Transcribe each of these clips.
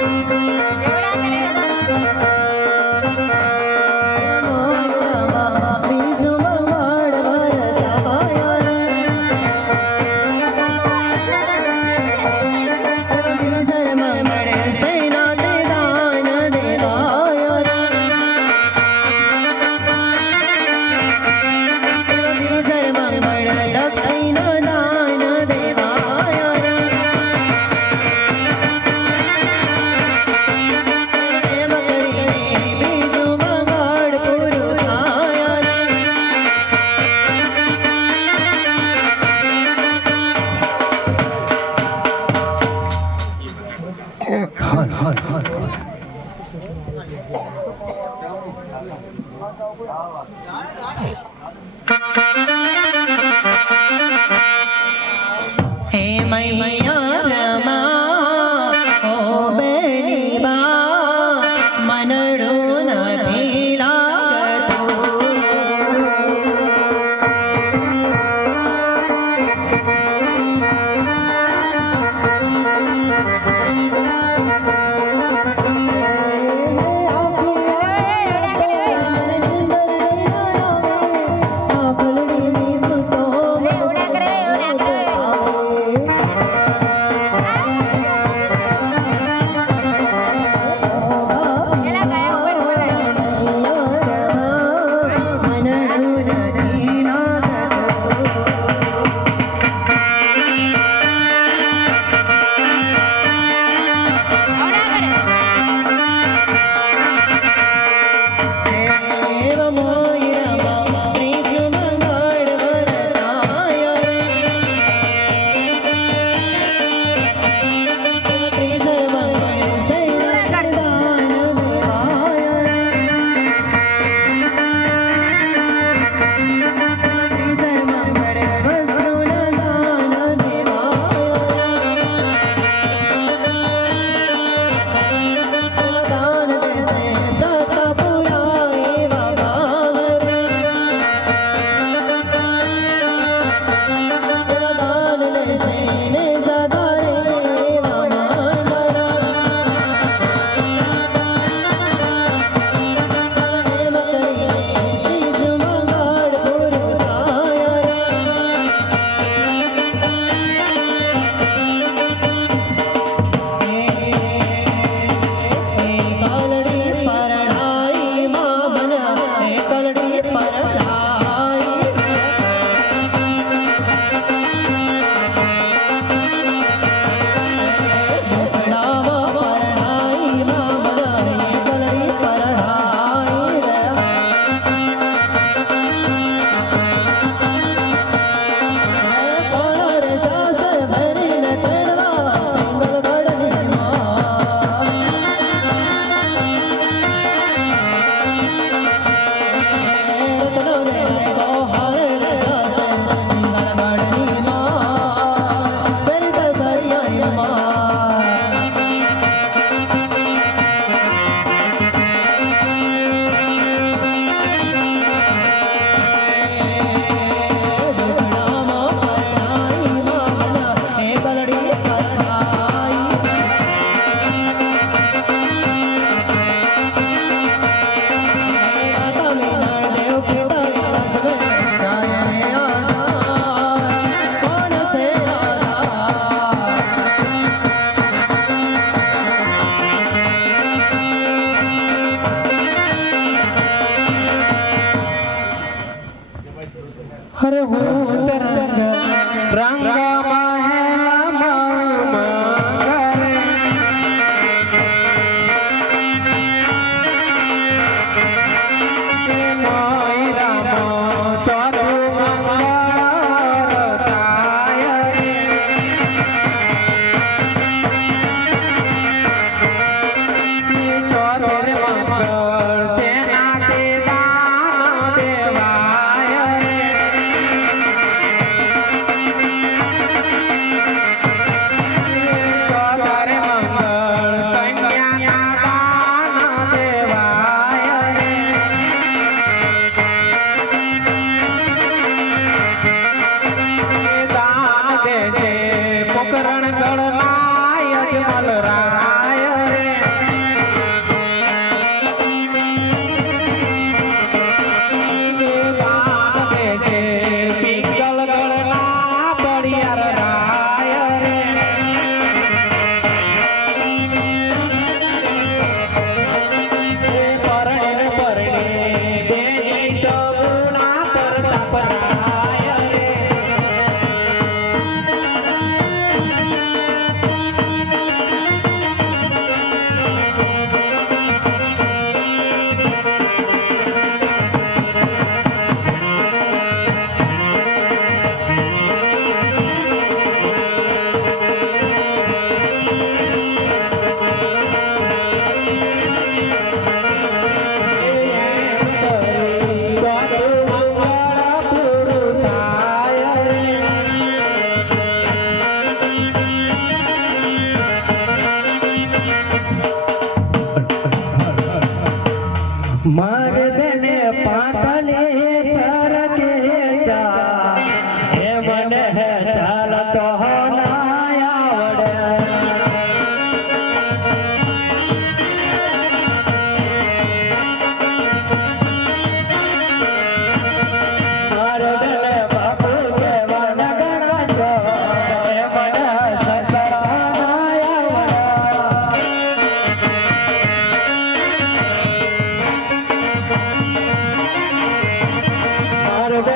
Thank you.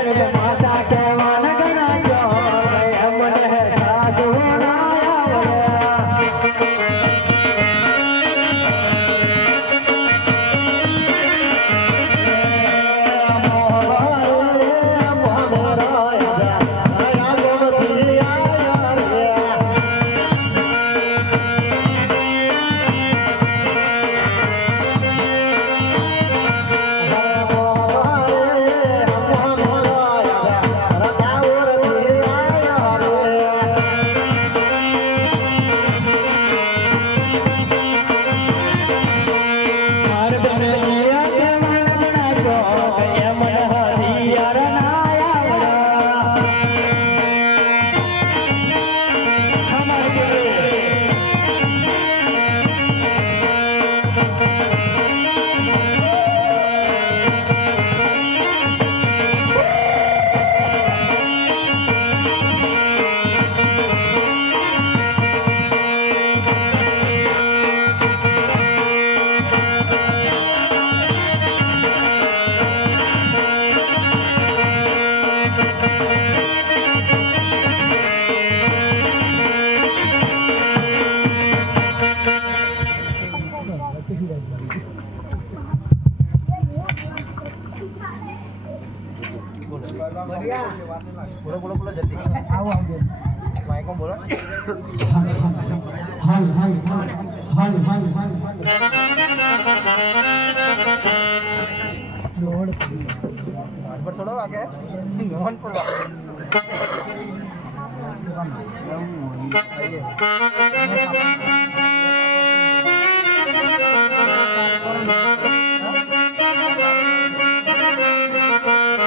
Hallelujah. પર થોડો વાગે મોહન પર વાગે